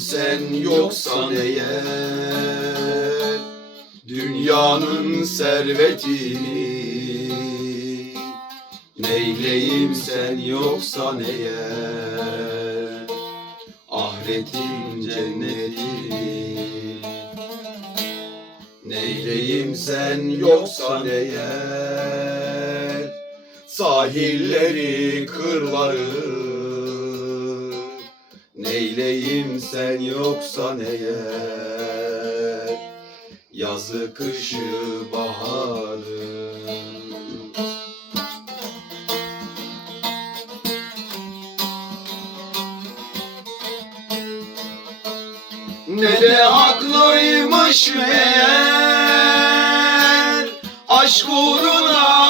sen yoksan eğer Dünyanın servetini. Neyleyim sen yoksan eğer Ahiretin cennetini Neyleyim sen yoksan eğer Sahilleri kırları Neyleyim sen yoksan eğer Yazı kışı baharı. Ne de haklıymış meğer Aşk uğruna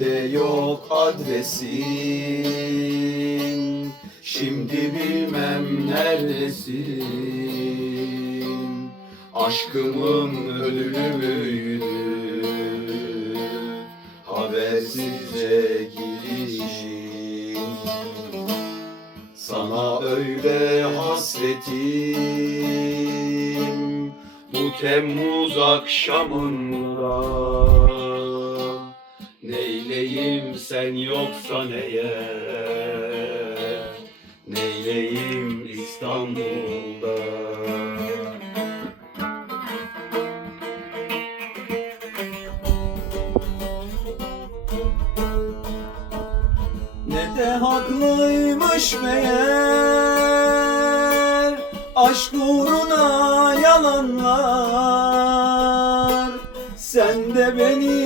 Elimde yok adresin. Şimdi bilmem neredesin? Aşkımın ödülü müydü? Habersizce gidişin Sana öyle hasretim. Bu Temmuz akşamında Neyleyim sen yoksan eğer Neyleyim İstanbul'da? Ne de haklıymış meğer Aşk uğruna yalanlar. Sen de beni